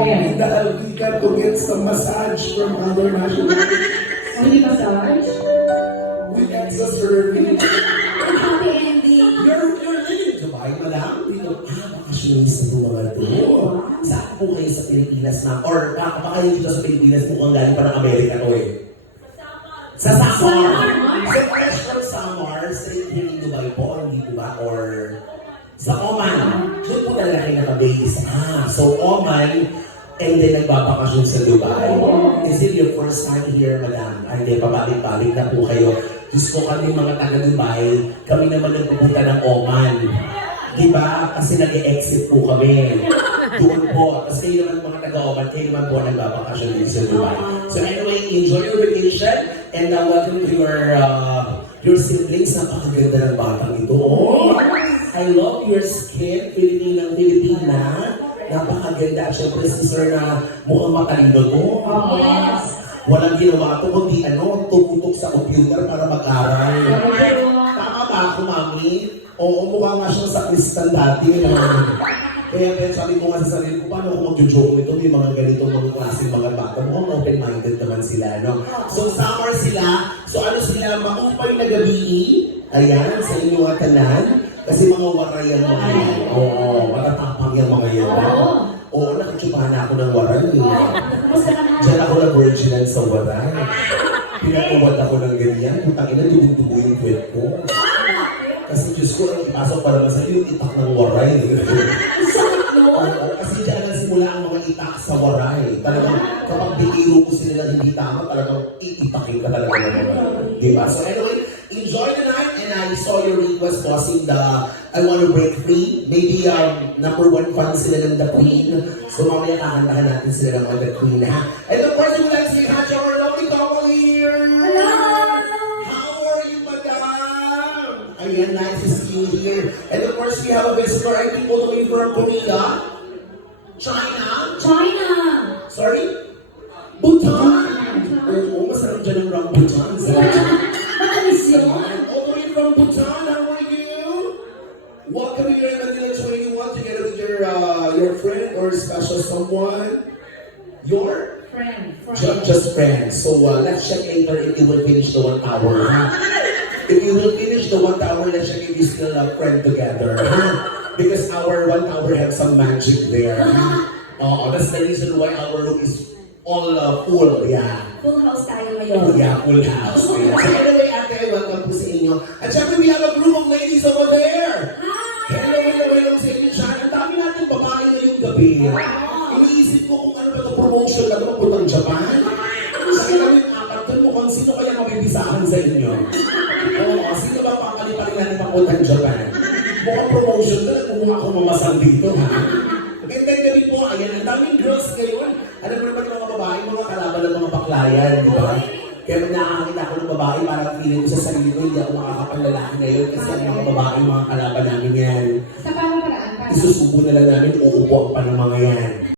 Yes. Dahil we got to get some massage from other nationalities. Only massage? With extra serving. Happy ending. You're living in Dubai, madam? Dito, bakasyonista po mga to. Saan po kayo sa Pilipinas na? Or baka kayo dito sa Pilipinas mukhang galing pa ng Amerika to eh? Sa Samar. So fresh from Samar, straight here in Dubai po, or hindi ba? Or sa Oman. Doon po talaga kayo nakabase. So Oman, and then nagbabakasyon sa Dubai. Is it your first time here, madam? Ay, hindi, pabalik-balik na po kayo. Diyos ko kami mga taga-Dubai, kami naman nagpupunta ng Oman. Diba? Kasi nag-exit po kami. Doon po. Kasi kayo naman mga taga-Oman, kayo naman po nagbabakasyon din sa Dubai. So anyway, enjoy your vacation and welcome to your siblings. Napakaganda ng batang ito. Oh, I love your skin, Filipina. Napakaganda. At syempre, si sir na mukhang matalino to. Yes. Walang ginawa to, kundi tututok sa computer para mag-aral. Tama ba ako, mami? Oo, mukha nga siya sa kristal dati. Kaya sabi ko nga sa sarili ko, paano ako mag-joke nito? May mga ganito, mga klaseng mga bata. Mukhang open-minded naman sila, no? So, summer sila. So, ano sila? Maupay na gabi. Ayan, sa inyo nga tanan. Kasi mga waray yan mga yan. Oo, matatapang yung mga yan. Oo, nakitsupahan ako ng waray. Diyan ako na-virginan sa waray. Pinatuwad ako ng ganyan. Putang ina, dugo-dugo yung kwet ko. Kasi Diyos ko, ipasok para sa iyo, itak ng waray. Oo, kasi diyan nagsimula ang mga itak sa waray. Talagang kapag bigiro ko sila hindi tama, talagang iitakin ka talaga ng waray. Diba? So anyway, enjoy the night and I saw your request bossing the I Want to Break Free. Maybe number 1 fan sila ng The Queen. So mamaya kakantahan natin sila ng The Queen, ha? And of course, we would like to say hi to our lovely couple here. Hello! How are you, madam? Ayan, nice to see you here. And of course, we have a visitor, I think, all the way from Korea. China? China! Sorry? Bhutan! Oo, masarap dyan ang rambutan. Matamis yun. All the way from Bhutan, how are you? Welcome here in Manila 21 together with your friend or special someone. Your? Friend. Just friends. So let's check later if you will finish the 1 hour. Huh? If you will finish the 1 hour, let's check if you still have friend together. Huh? Because our 1 hour has some magic there. Huh? That's the reason why our room is all full. Yeah. Full house tayo ngayon. Yeah, full house. Yeah. So anyway, ate, welcome po sa inyo. At syempre, we have a group of ladies over there. Hello sa inyo dyan. Ang dami natin babae ngayong gabi. Iniisip ko kung ano ba ito promotion na ito puntang Japan. Sa kami apat doon, mukhang sino kaya mabibisahan sa inyo? Oo, sino ba papaliparin natin papuntang Japan? Mukhang promotion doon at kumuha akong mamasang dito, ha? Ganda gabi po, ayan, ang daming girls ngayon. Alam mo naman yung mga babae, mga kalaban ng mga baklayan, di ba? Kaya pag nakakakita ko ng babae, parang feeling ko sa sarili ko, hindi ako makakapaglalaki ngayon kasi ang mga babae, mga kalaban namin yan. Sa parang paraan. Isusubo na lang namin, uupo ang pa ng mga yan.